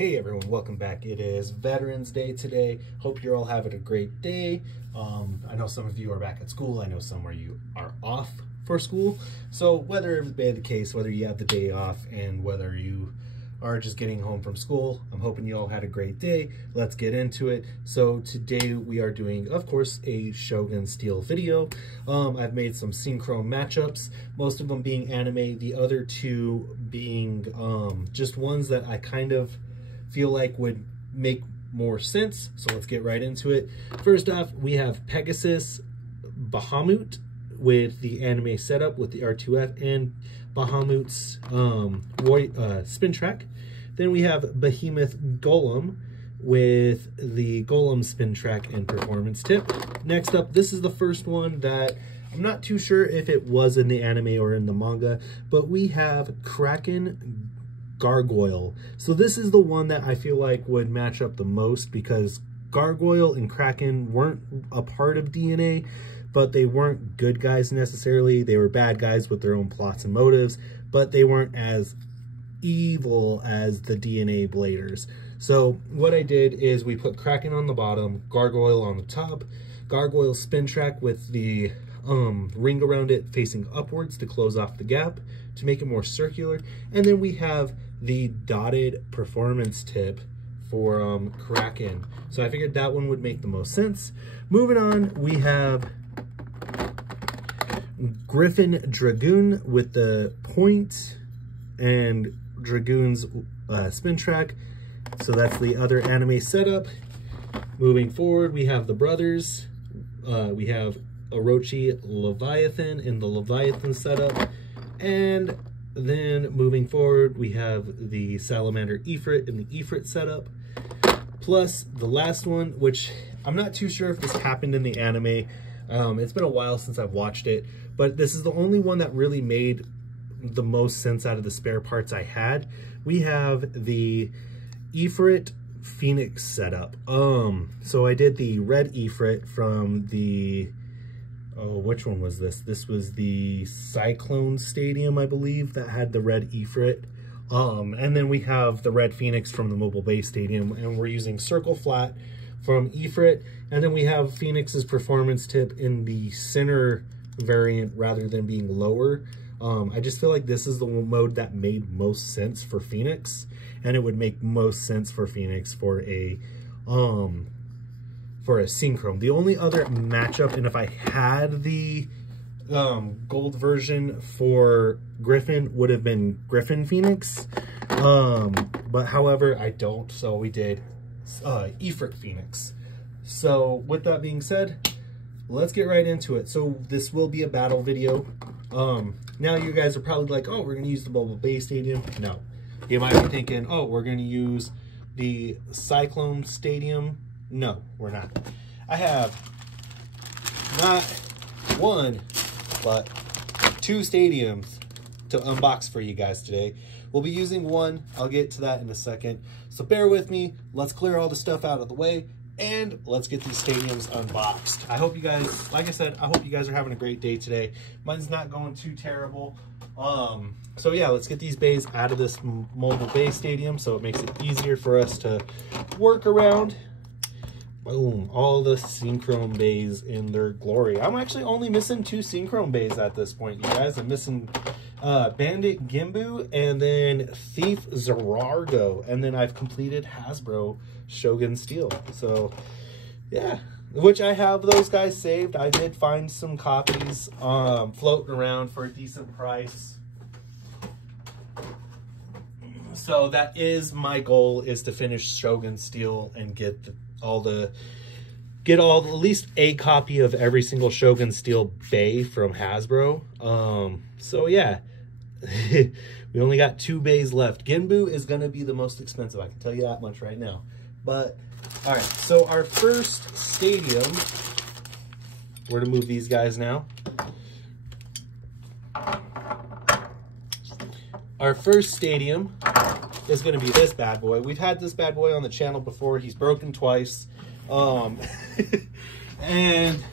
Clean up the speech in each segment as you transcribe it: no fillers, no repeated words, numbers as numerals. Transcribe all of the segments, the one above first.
Hey everyone, welcome back. It is Veterans Day today. Hope you're all having a great day. I know some of you are back at school. I know some of you are off for school. So whether it be the case, whether you have the day off and whether you are just getting home from school, I'm hoping you all had a great day. Let's get into it. So today we are doing, of course, a Shogun Steel video. I've made some Synchrome matchups, most of them being anime, the other two being just ones that I kind of feel like would make more sense. So let's get right into it. First off, we have Pegasus Bahamut with the anime setup with the R2F and Bahamut's spin track. Then we have Behemoth Golem with the Golem spin track and performance tip. Next up, this is the first one that I'm not too sure if it was in the anime or in the manga, but we have Kraken Gargoyle. So this is the one that I feel like would match up the most because Gargoyle and Kraken weren't a part of DNA, but they weren't good guys necessarily. They were bad guys with their own plots and motives, but they weren't as evil as the DNA Bladers. So what I did is we put Kraken on the bottom, Gargoyle on the top, Gargoyle spin track with the ring around it facing upwards to close off the gap to make it more circular, and then we have the dotted performance tip for Kraken. So I figured that one would make the most sense. Moving on, we have Griffin Dragoon with the point and Dragoon's spin track. So that's the other anime setup. Moving forward, we have the brothers. We have Orochi Leviathan in the Leviathan setup. And then moving forward, we have the Salamander Ifrit in the Ifrit setup. Plus the last one, which I'm not too sure if this happened in the anime. It's been a while since I've watched it, but this is the only one that really made the most sense out of the spare parts I had. We have the Ifrit Phoenix setup. So I did the red Ifrit from the, which one was this? This was the Cyclone Stadium, I believe, that had the red Ifrit. And then we have the red Phoenix from the Mobile Bay Stadium, and we're using Circle Flat from Ifrit. And then we have Phoenix's performance tip in the center variant rather than being lower. I just feel like this is the mode that made most sense for Phoenix, and it would make most sense for Phoenix for a Synchrome. The only other matchup, and if I had the gold version for Griffin, would have been Griffin Phoenix. But however, I don't, so we did Ifrit Phoenix. So with that being said, let's get right into it. So this will be a battle video. Now you guys are probably like, oh, we're going to use the Mobile Bay Stadium. No. You might be thinking, oh, we're going to use the Cyclone Stadium. No, we're not. I have not one, but two stadiums to unbox for you guys today. We'll be using one. I'll get to that in a second. So bear with me. Let's clear all the stuff out of the way, and let's get these stadiums unboxed. I hope you guys, like I said, I hope you guys are having a great day today. Mine's not going too terrible. So yeah, let's get these bays out of this Mobile Bay Stadium so it makes it easier for us to work around. Boom, all the Synchrome bays in their glory. I'm actually only missing two Synchrome bays at this point, you guys. I'm missing Bandit Gimbu and then Thief Zerargo. And then I've completed Hasbro Shogun Steel. So yeah, which I have those guys saved. I did find some copies floating around for a decent price. So that is my goal, is to finish Shogun Steel and get at least a copy of every single Shogun Steel bay from Hasbro. So yeah, we only got two bays left. Ginbu is going to be the most expensive, I can tell you that much right now. But all right, so our first stadium, we're to move these guys now. Our first stadium is going to be this bad boy. We've had this bad boy on the channel before. He's broken twice. And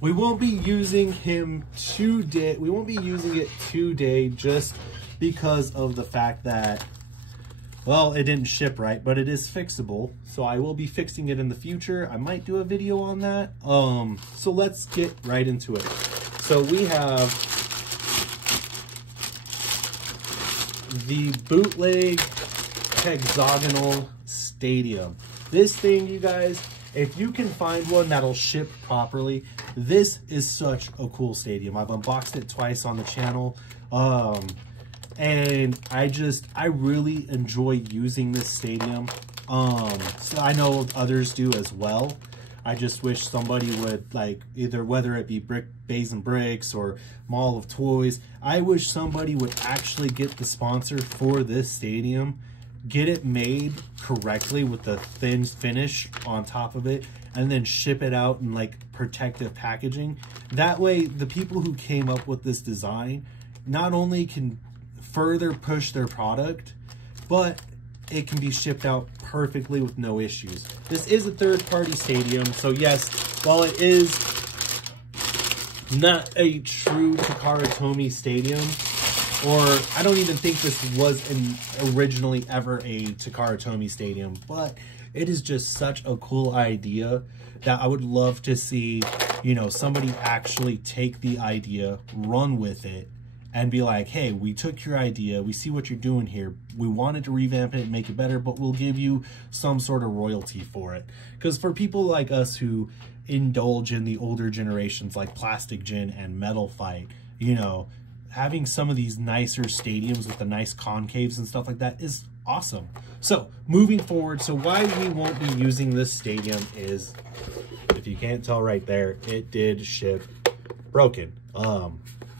we won't be using him today. We won't be using it today just because of the fact that well, it didn't ship right, but it is fixable. So I will be fixing it in the future. I might do a video on that. So let's get right into it. So we have the bootleg hexagonal stadium. This thing, you guys, if you can find one that'll ship properly, this is such a cool stadium. I've unboxed it twice on the channel. And I really enjoy using this stadium. So I know others do as well. I just wish somebody would, like, either whether it be Bays and Bricks or Mall of Toys, I wish somebody would actually get the sponsor for this stadium, get it made correctly with the thin finish on top of it, and then ship it out in like protective packaging. That way the people who came up with this design not only can further push their product, but it can be shipped out perfectly with no issues. This is a third-party stadium, so yes, while it is not a true Takara Tomy stadium, or I don't even think this was originally ever a Takara Tomy stadium, but it is just such a cool idea that I would love to see, you know, somebody actually take the idea, run with it, and be like, hey, we took your idea, we see what you're doing here, we wanted to revamp it and make it better, but we'll give you some sort of royalty for it. Because for people like us who indulge in the older generations like Plastic Gin and Metal Fight, you know, having some of these nicer stadiums with the nice concaves and stuff like that is awesome. So moving forward, so why we won't be using this stadium is, if you can't tell right there, it did ship broken.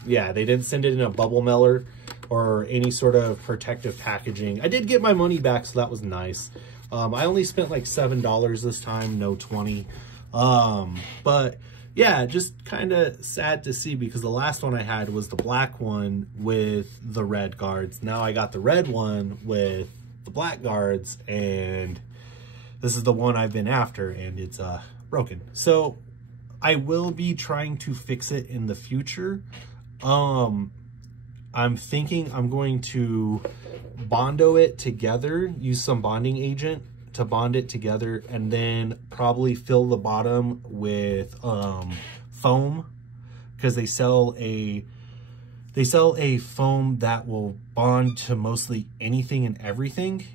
Yeah, they didn't send it in a bubble mailer or any sort of protective packaging. I did get my money back, so that was nice. I only spent like $7 this time, no 20. But yeah, just kind of sad to see, because the last one I had was the black one with the red guards. Now I got the red one with the black guards, and this is the one I've been after, and it's broken. So I will be trying to fix it in the future. I'm thinking I'm going to Bondo it together, use some bonding agent to bond it together, and then probably fill the bottom with foam, because they sell a foam that will bond to mostly anything and everything,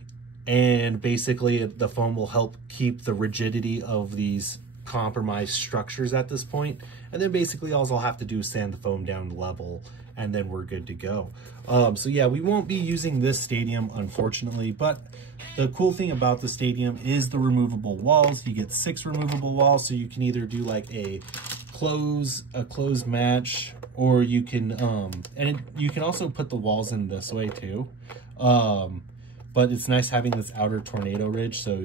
and basically the foam will help keep the rigidity of these compromised structures at this point. And then basically all I'll have to do is sand the foam down level, and then we're good to go. So yeah, we won't be using this stadium, unfortunately, but the cool thing about the stadium is the removable walls. You get 6 removable walls, so you can either do like a closed match, or you can you can also put the walls in this way too. But it's nice having this outer tornado ridge, so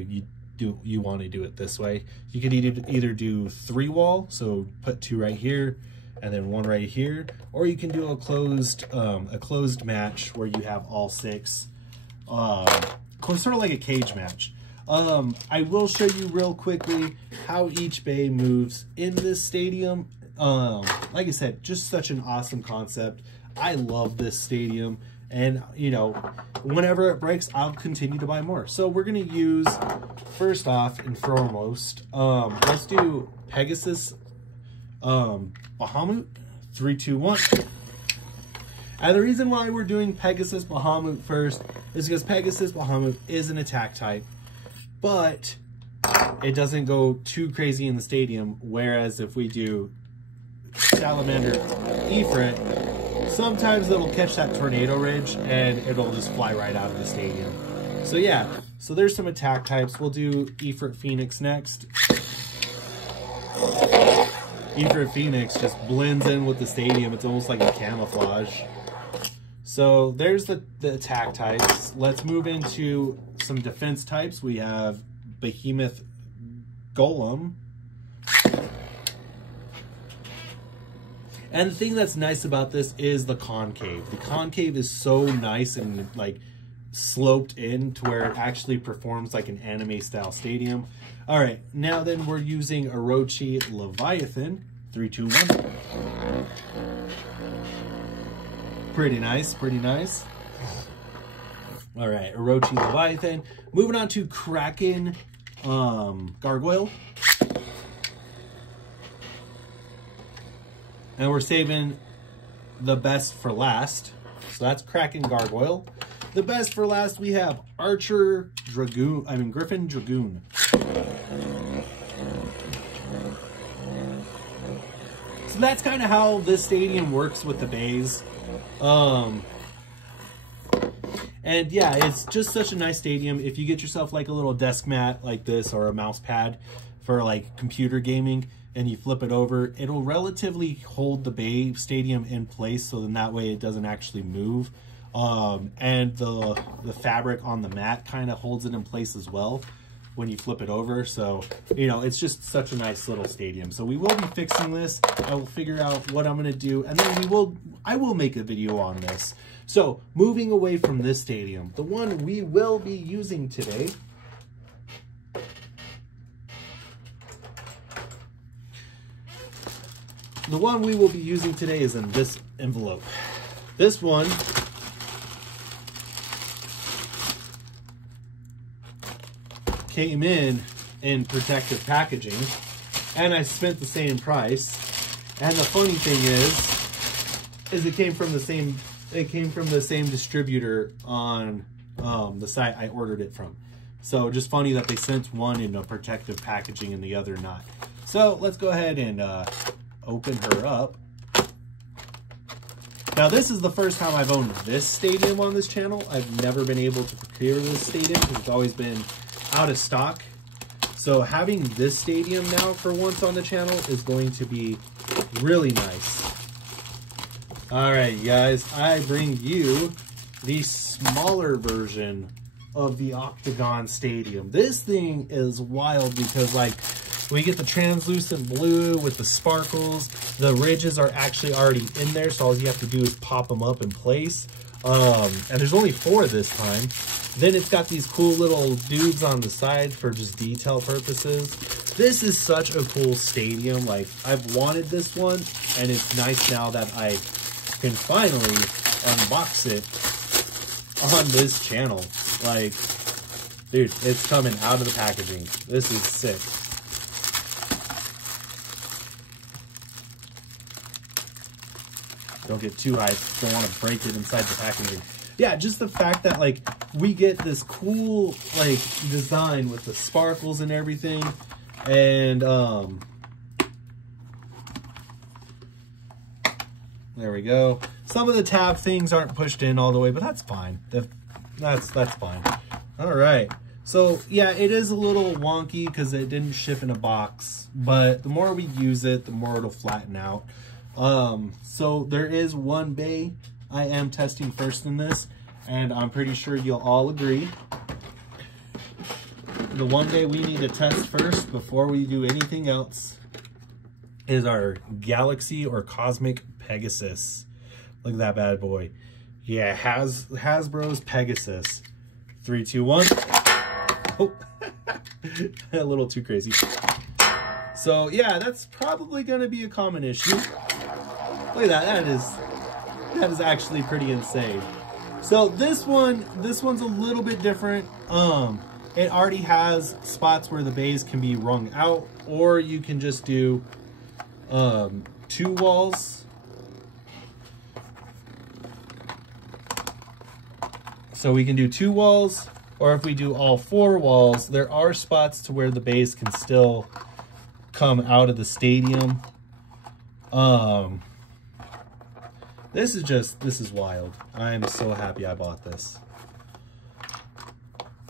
you want to do it this way. You could either do 3 wall, so put 2 right here and then 1 right here, or you can do a closed match where you have all 6, sort of like a cage match. I will show you real quickly how each bay moves in this stadium. Like I said, just such an awesome concept. I love this stadium. And, you know, whenever it breaks, I'll continue to buy more. So we're going to use, first off and foremost, let's do Pegasus Bahamut 3, 2, 1. And the reason why we're doing Pegasus Bahamut first is because Pegasus Bahamut is an attack type, but it doesn't go too crazy in the stadium. Whereas if we do Salamander Ifrit, sometimes it'll catch that tornado ridge and it'll just fly right out of the stadium. So yeah, so there's some attack types. We'll do Ifrit Phoenix next. Ifrit Phoenix just blends in with the stadium. It's almost like a camouflage. So there's the attack types. Let's move into some defense types. We have Behemoth Golem. And the thing that's nice about this is the concave. The concave is so nice and like sloped in to where it actually performs like an anime style stadium. All right, now then we're using Orochi Leviathan. 3, 2, 1. Pretty nice, pretty nice. All right, Orochi Leviathan. Moving on to Kraken Gargoyle. And we're saving the best for last. So that's Kraken Gargoyle. The best for last, we have Archer Dragoon, Griffin Dragoon. So that's kind of how this stadium works with the bays. And yeah, it's just such a nice stadium. If you get yourself like a little desk mat like this or a mouse pad for like computer gaming and you flip it over, it'll relatively hold the bay stadium in place, so then that way it doesn't actually move. And the fabric on the mat kind of holds it in place as well when you flip it over. So, you know, it's just such a nice little stadium. So we will be fixing this. I will figure out what I'm going to do, and then I will make a video on this. So moving away from this stadium, the one we will be using today is in this envelope. This one came in protective packaging, and I spent the same price. And the funny thing is it came from the same distributor on the site I ordered it from. So just funny that they sent one in a protective packaging and the other not. So let's go ahead and open her up. Now this is the first time I've owned this stadium on this channel. I've never been able to procure this stadium because it's always been out of stock. So having this stadium now for once on the channel is going to be really nice. All right, guys, I bring you the smaller version of the Octagon Stadium. This thing is wild because, like, we get the translucent blue with the sparkles. The ridges are actually already in there, so all you have to do is pop them up in place. And there's only 4 this time. Then it's got these cool little dudes on the side for just detail purposes. This is such a cool stadium. Like, I've wanted this one, and it's nice now that I can finally unbox it on this channel. Like, dude, it's coming out of the packaging. This is sick. Don't get too hyped. Don't want to break it inside the packaging. Yeah, just the fact that, like, we get this cool, like, design with the sparkles and everything. And, there we go. Some of the tab things aren't pushed in all the way, but that's fine. That's fine. All right. So, yeah, it is a little wonky because it didn't ship in a box. But the more we use it, the more it'll flatten out. So there is one bay I am testing first in this, and I'm pretty sure you'll all agree. The one bay we need to test first before we do anything else is our Galaxy or Cosmic Pegasus. Look at that bad boy. Yeah, Hasbro's Pegasus. 3, 2, 1. Oh, a little too crazy. So yeah, that's probably going to be a common issue. Look at that. That is actually pretty insane. So this one's a little bit different. It already has spots where the bays can be wrung out, or you can just do 2 walls. So we can do 2 walls, or if we do all 4 walls, there are spots to where the bays can still come out of the stadium. This is wild. I am so happy I bought this.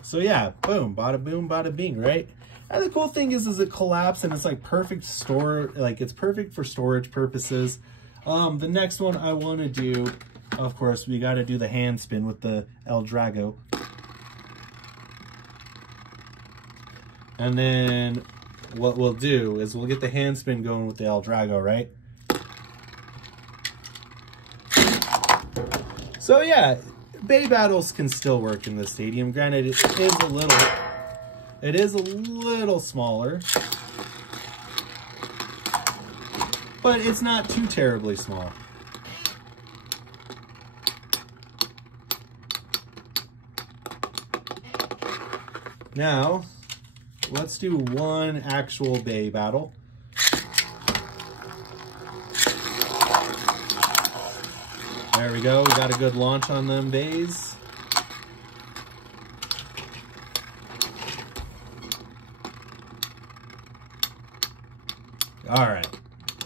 So yeah, boom, bada bing, right? And the cool thing is it collapses and it's like perfect it's perfect for storage purposes. The next one I want to do, of course, we got to do the hand spin with the El Drago. And then what we'll do is we'll get the hand spin going with the El Drago, right? So yeah, bay battles can still work in this stadium. Granted, it is a little smaller, but it's not too terribly small. Now, let's do one actual bay battle. There we go. We got a good launch on them bays. All right.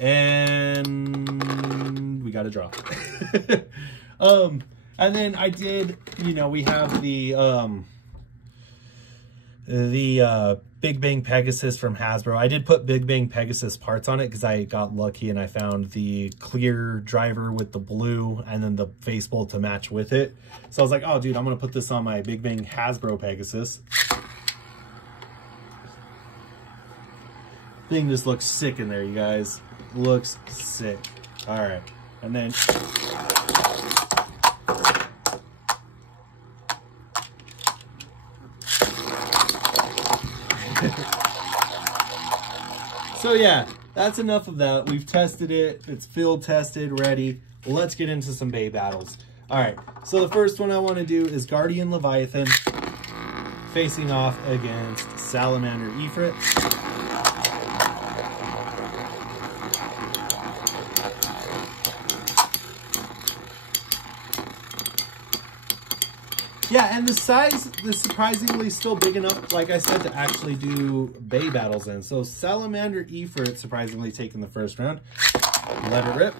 And we got a draw. And then I did, you know, we have the Big Bang Pegasus from Hasbro. I did put Big Bang Pegasus parts on it because I got lucky and I found the clear driver with the blue and then the face bolt to match with it. So I was like, oh, dude, I'm going to put this on my Big Bang Hasbro Pegasus. Thing just looks sick in there, you guys. Looks sick. All right. And then... So yeah, that's enough of that. We've tested it. It's field tested, ready. Let's get into some bay battles. All right, so the first one I want to do is Guardian Leviathan facing off against Salamander Ifrit. Yeah, and the size is surprisingly still big enough, like I said, to actually do bay battles in. So Salamander Ifrit surprisingly taking the first round. Let it rip.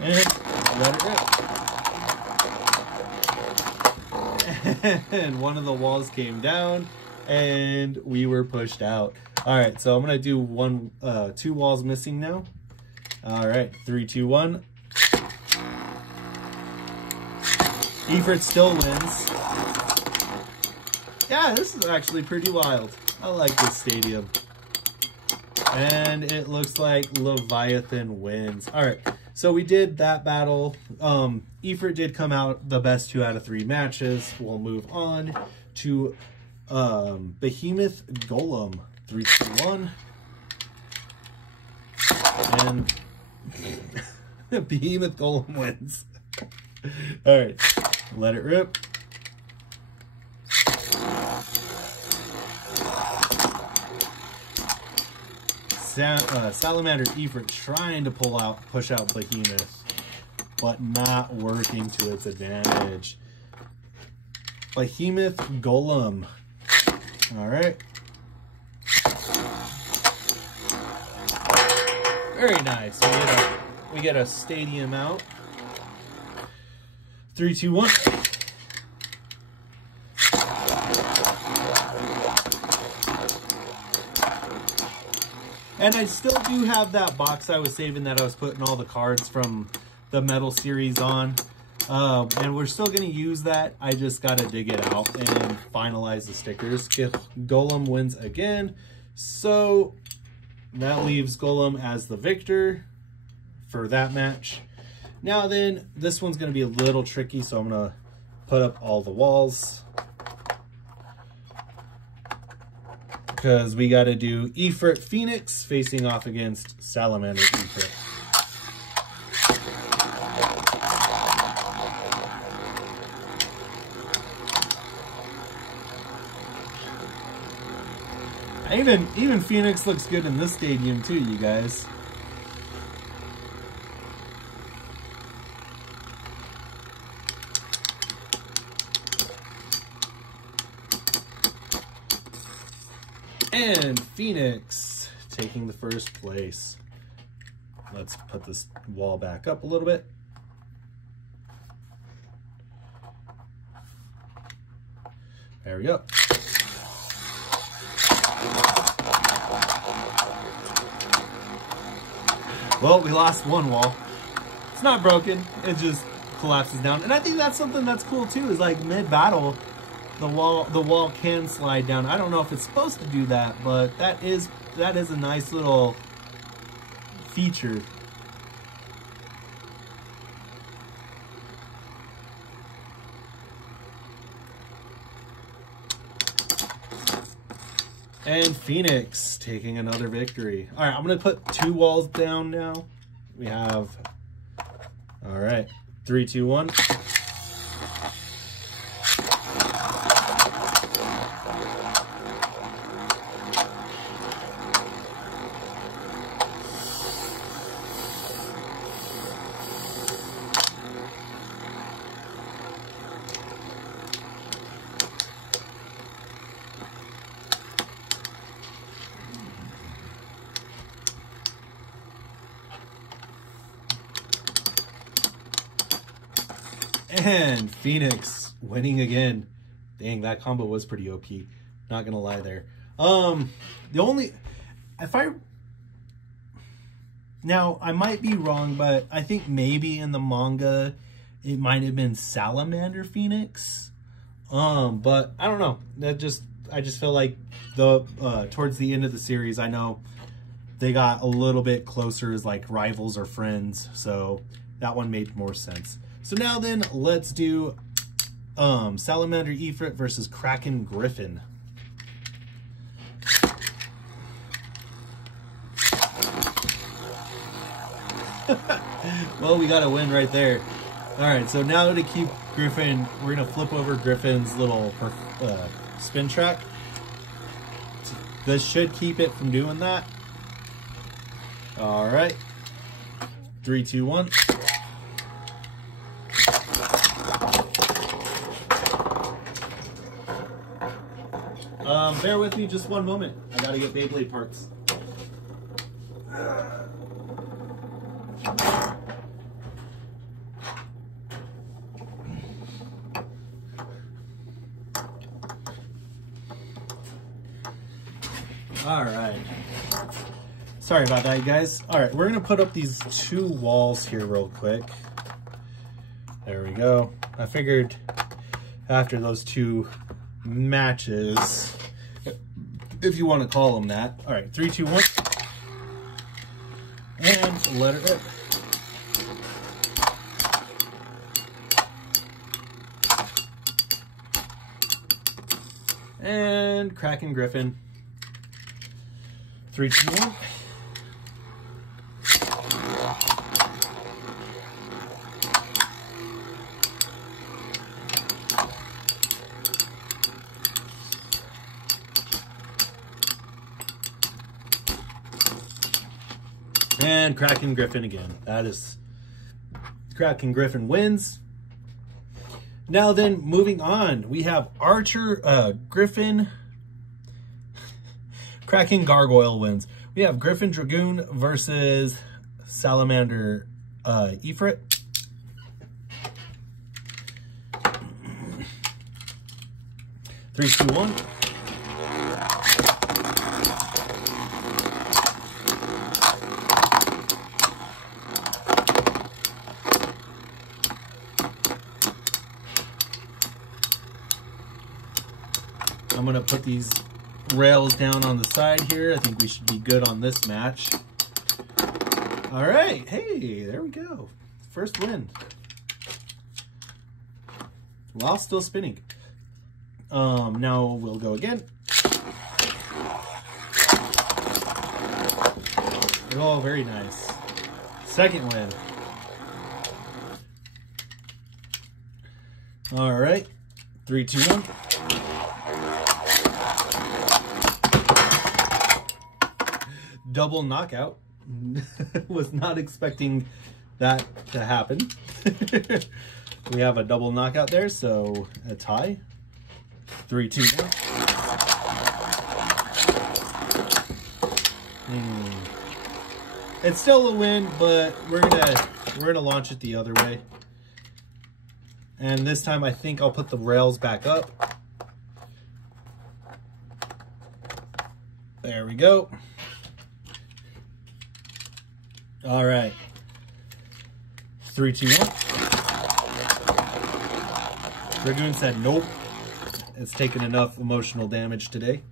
And let it rip. And one of the walls came down and we were pushed out. All right, so I'm gonna do two walls missing now. All right, 3, 2, 1. Ifrit still wins. Yeah, this is actually pretty wild. I like this stadium. And it looks like Leviathan wins. All right, so we did that battle. Ifrit did come out the best 2 out of 3 matches. We'll move on to Behemoth Golem. 3, 2, 1. And Behemoth Golem wins. All right. Let it rip. Salamander Ifrit trying to push out Behemoth, but not working to its advantage. Behemoth Golem. All right. Very nice. We get a stadium out. 3, 2, 1. And I still do have that box I was saving that I was putting all the cards from the metal series on. And we're still going to use that. I just got to dig it out and finalize the stickers. Golem wins again. So that leaves Golem as the victor for that match. Now then, this one's going to be a little tricky, so I'm going to put up all the walls. Because we got to do Ifrit Phoenix facing off against Salamander Ifrit. Even Phoenix looks good in this stadium too, you guys. And Phoenix taking the first place. Let's put this wall back up a little bit. There we go. Well, we lost one wall. It's not broken, it just collapses down. And I think that's something that's cool too, is like mid-battle, the wall can slide down. I don't know if it's supposed to do that, but that is a nice little feature. And Phoenix taking another victory. All right, I'm gonna put 2 walls down now. We have, all right, 3, 2, 1. And Phoenix winning again. Dang, that combo was pretty OP. Not gonna lie there. Now, I might be wrong, but I think maybe in the manga it might have been Salamander Phoenix. But I don't know. I just feel like towards the end of the series, I know they got a little bit closer as like rivals or friends, so that one made more sense. So now then, let's do Salamander Ifrit versus Kraken Griffin. Well, we got a win right there. All right, so now to keep Griffin, we're gonna flip over Griffin's little spin track. This should keep it from doing that. All right, 3, 2, 1. Bear with me just one moment. I gotta get Beyblade parts. All right. Sorry about that, guys. All right, we're gonna put up these 2 walls here real quick. There we go. I figured after those 2 matches, if you want to call them that. All right, 3, 2, 1. And let it rip. And Kraken Griffin. 3, 2, 1. And Kraken Griffin again. That is Kraken Griffin wins. Now then, moving on, we have Archer Griffin. Kraken Gargoyle wins. We have Griffin Dragoon versus Salamander Ifrit. Three, two, one. I'm going to put these rails down on the side here. I think we should be good on this match. All right. Hey, there we go. First win. While still spinning. Now we'll go again. Oh, very nice. Second win. All right. 3, 2, 1. Double knockout. Was not expecting that to happen. We have a double knockout there, so a tie. 3, 2, 1. It's still a win, but we're gonna launch it the other way. And this time I think I'll put the rails back up. There we go. All right. 3, 2, 1. Dragoon said nope. It's taken enough emotional damage today.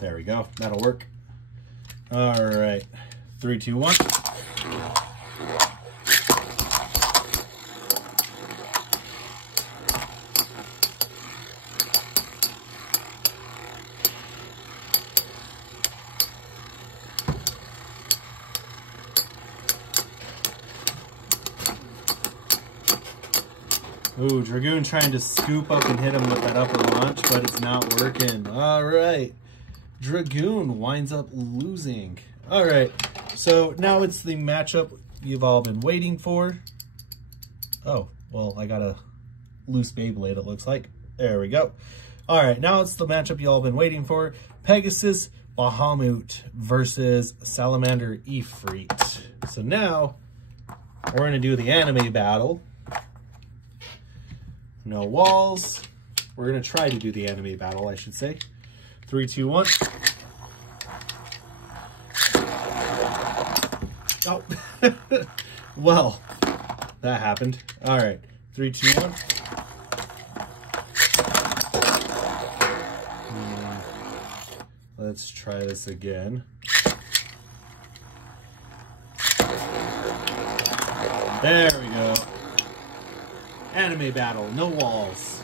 There we go. That'll work. All right. 3, 2, 1. Ooh, Dragoon trying to scoop up and hit him with that upper launch, but it's not working. All right. Dragoon winds up losing. All right. So now it's the matchup you've all been waiting for. Oh, well, I got a loose Beyblade, it looks like. There we go. All right. Now it's the matchup you all been waiting for. Pegasus Bahamut versus Salamander Ifrit. So now we're going to do the anime battle. No walls. We're going to try to do the anime battle, I should say. 3, 2, 1. Oh, well, that happened. All right, 3, 2, 1. Let's try this again. There we go. Anime battle, no walls.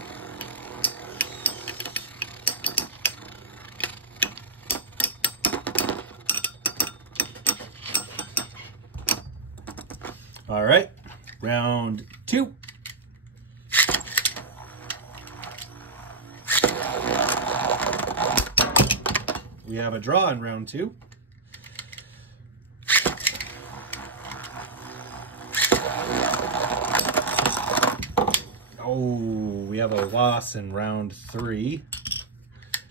All right, round 2. We have a draw in round 2. Oh, we have a loss in round 3.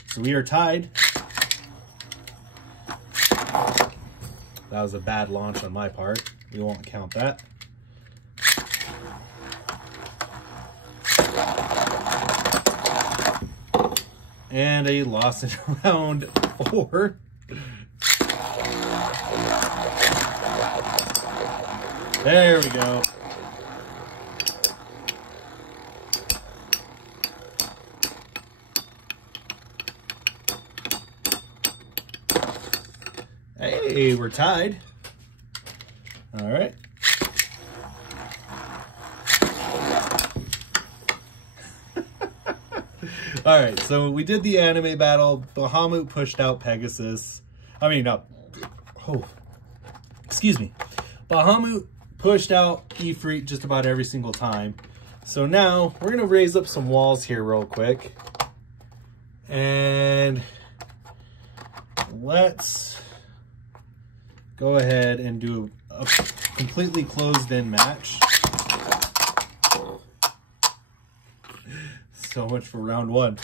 So we are tied. That was a bad launch on my part. We won't count that. And a loss in round 4. There we go. Hey, we're tied. All right. All right, so we did the anime battle. Bahamut pushed out Pegasus. Excuse me. Bahamut pushed out Ifrit just about every single time. So now we're going to raise up some walls here real quick. And let's go ahead and do a completely closed-in match. So much for round 1.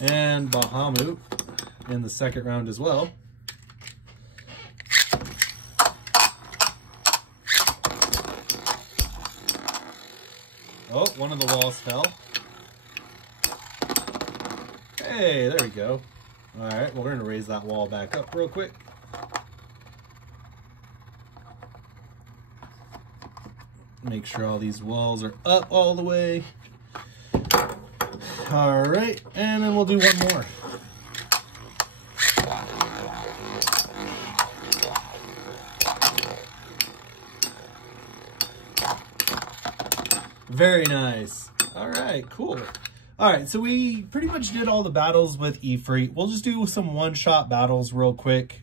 And Bahamut in the second round as well. Oh, one of the walls fell. Hey, there we go. All right, well, we're going to raise that wall back up real quick. Make sure all these walls are up all the way. All right, and then we'll do one more. Very nice. All right, cool. All right, so we pretty much did all the battles with Ifrit. We'll just do some one-shot battles real quick.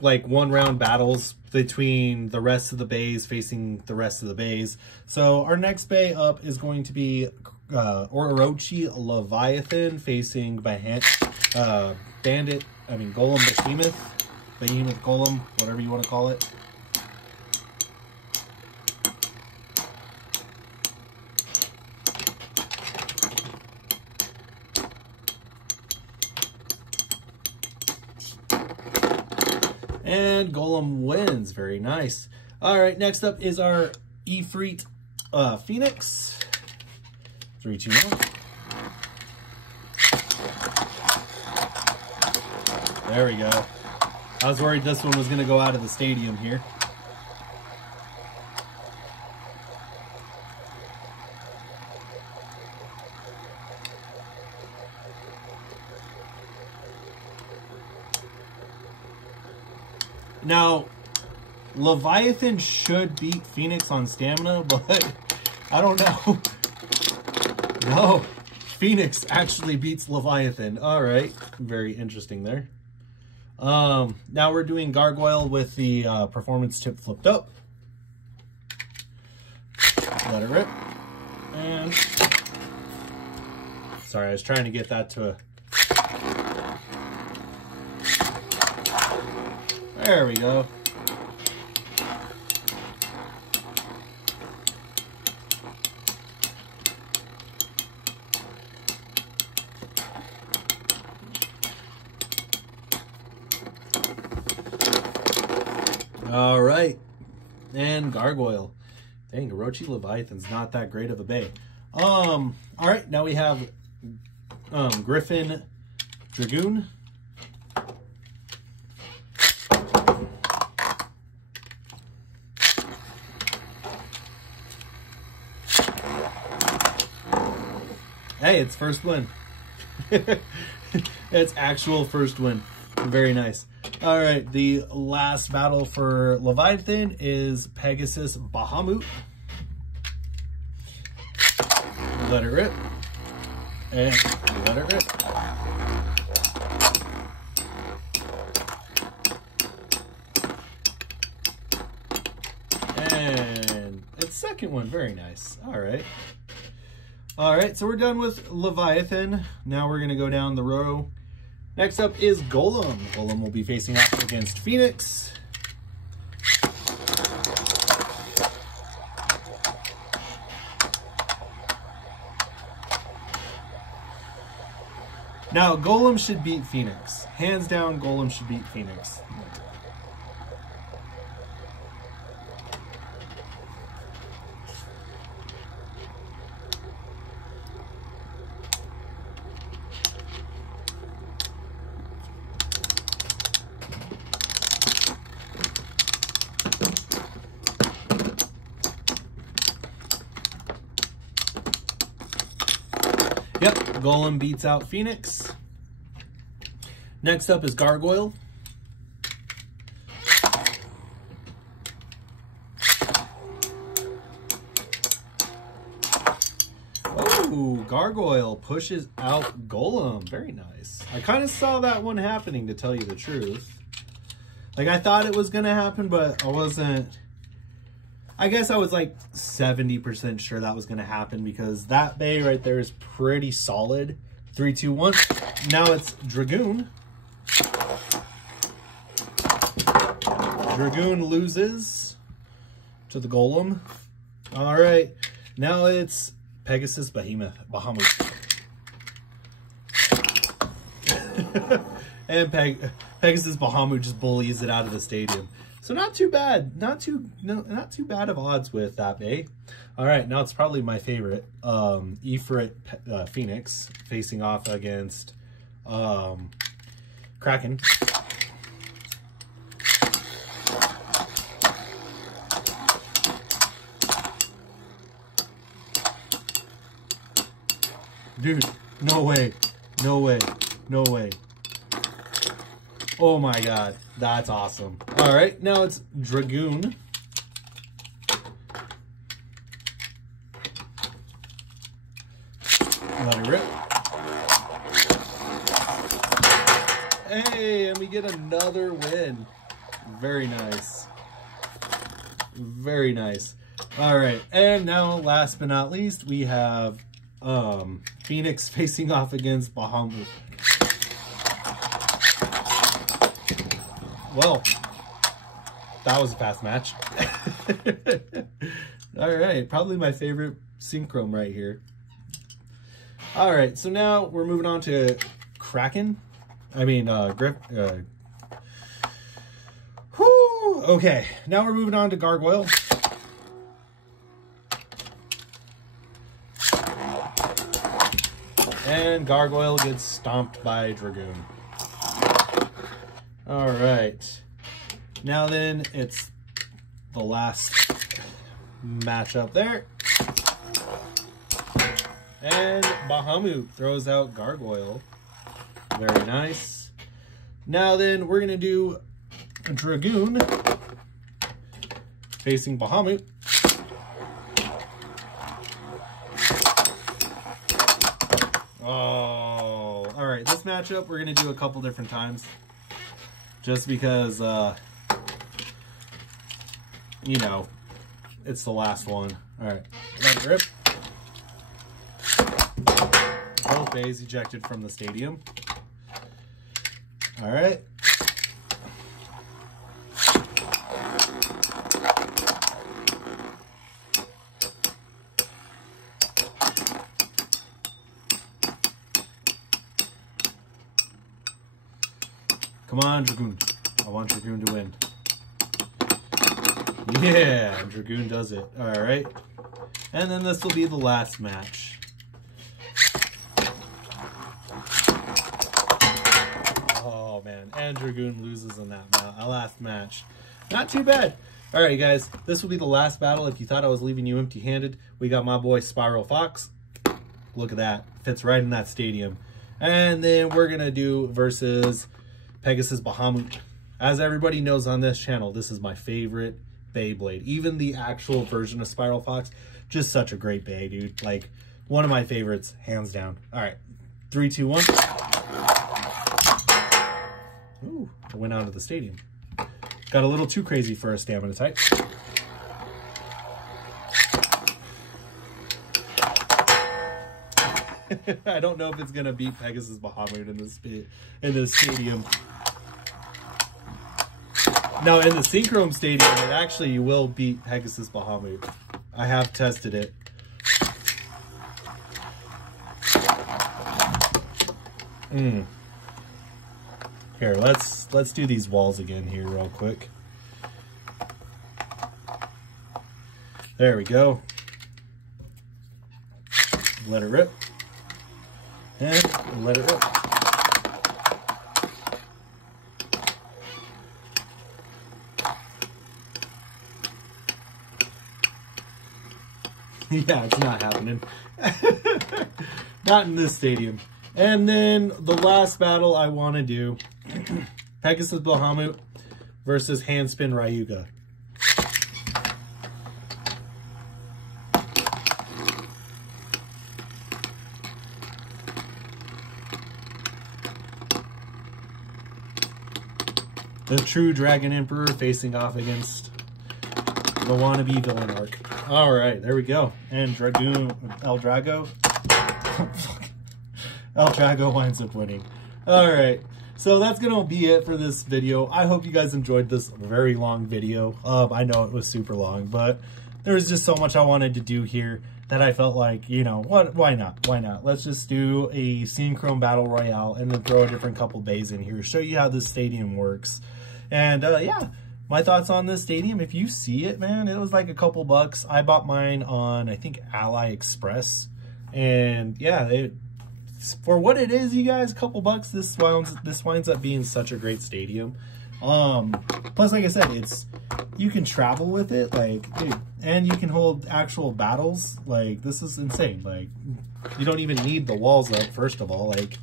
Like one-round battles between the rest of the bays facing the rest of the bays. So our next bay up is going to be Orochi Leviathan facing Golem Behemoth Golem, whatever you want to call it. And Golem wins. Very nice. All right, next up is our Ifrit Phoenix. 3, 2, 1. There we go. I was worried this one was going to go out of the stadium here. Now, Leviathan should beat Phoenix on stamina, but I don't know. No, Phoenix actually beats Leviathan. All right, very interesting there. Now we're doing Gargoyle with the performance tip flipped up. Let it rip. And sorry, I was trying to get that to There we go. And Gargoyle. Dang, Orochi Leviathan's not that great of a bay. All right, now we have Griffin Dragoon. Hey, it's first win. It's actual first win. Very nice. All right, the last battle for Leviathan is Pegasus Bahamut. Let it rip. And let it rip. And its second one, very nice. All right. All right, so we're done with Leviathan. Now we're gonna go down the row. Next up is Golem. Golem will be facing off against Phoenix. Now, Golem should beat Phoenix. Hands down, Golem should beat Phoenix. Yep, Golem beats out Phoenix. Next up is Gargoyle. Oh, Gargoyle pushes out Golem. Very nice. I kind of saw that one happening, to tell you the truth. Like, I thought it was going to happen, but I wasn't... I guess I was like 70% sure that was going to happen, because that bay right there is pretty solid. 3, 2, 1. Now it's Dragoon. Dragoon loses to the Golem. All right. Now it's Pegasus Bahamut. And Pegasus Bahamut just bullies it out of the stadium. So not too bad. Not too bad of odds with that bay. All right, now it's probably my favorite. Ifrit Phoenix facing off against Kraken. Dude, no way. No way. No way. Oh my god, that's awesome. All right, now it's Dragoon. Let it rip. Hey, and we get another win. Very nice. Very nice. All right, and now last but not least, we have Phoenix facing off against Bahamut. Well, that was a fast match. All right, probably my favorite Synchrome right here. All right, so now we're moving on to Kraken. I mean, Whew, okay, now we're moving on to Gargoyle. And Gargoyle gets stomped by Dragoon. All right, now then it's the last matchup there. And Bahamut throws out Gargoyle. Very nice. Now then we're gonna do Dragoon facing Bahamut. Oh, all right, this matchup we're gonna do a couple different times. Just because, you know, it's the last one. All right, let it rip. Both bays ejected from the stadium. All right. Come on, Dragoon. I want Dragoon to win. Yeah, Dragoon does it. All right. And then this will be the last match. Oh, man. And Dragoon loses in that last match. Not too bad. All right, guys. This will be the last battle. If you thought I was leaving you empty-handed, we got my boy Spiral Fox. Look at that. Fits right in that stadium. And then we're going to do versus Pegasus Bahamut. As everybody knows on this channel, this is my favorite Beyblade. Even the actual version of Spiral Fox, just such a great Bey, dude. Like, one of my favorites, hands down. All right, 3, 2, 1. Ooh, I went out of the stadium. Got a little too crazy for a stamina type. I don't know if it's gonna beat Pegasus Bahamut in this stadium. No, in the Synchrome stadium, it actually will beat Pegasus Bahamut. I have tested it. Here, let's do these walls again here real quick. There we go. Let it rip. And let it rip. Yeah, it's not happening. Not in this stadium. And then the last battle I want to do, Pegasus Bahamut versus Handspin Ryuga. The true Dragon Emperor facing off against the wannabe villain arc. All right, there we go. And Dragoon, El Drago winds up winning. All right, so that's gonna be it for this video. I hope you guys enjoyed this very long video. I know it was super long, but there was just so much I wanted to do here that I felt like, you know, why not? Why not? Let's just do a Synchrome Battle Royale and then throw a different couple bays in here, show you how this stadium works. And yeah, my thoughts on this stadium, if you see it, man, it was like a couple bucks. I bought mine on, I think, AliExpress. And yeah, for what it is, you guys, a couple bucks, this winds up being such a great stadium. Plus, like I said, you can travel with it, like, dude, and you can hold actual battles. Like, this is insane. Like, you don't even need the walls up, first of all. Like,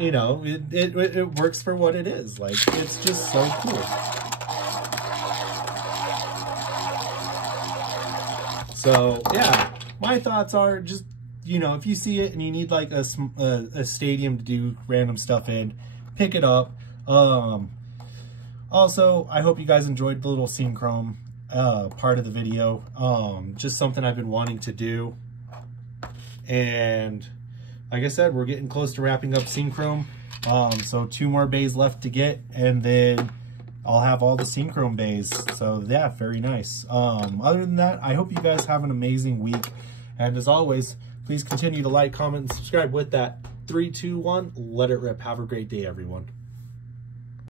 you know, it works for what it is. Like, it's just so cool. So, yeah, my thoughts are just, you know, if you see it and you need, like, a stadium to do random stuff in, pick it up. Also, I hope you guys enjoyed the little Synchrome part of the video. Just something I've been wanting to do. And like I said, we're getting close to wrapping up Synchrome. So 2 more bays left to get, and then I'll have all the Synchrome bays. So yeah, very nice. Other than that, I hope you guys have an amazing week. And as always, please continue to like, comment, and subscribe. With that, 3, 2, 1, let it rip. Have a great day, everyone.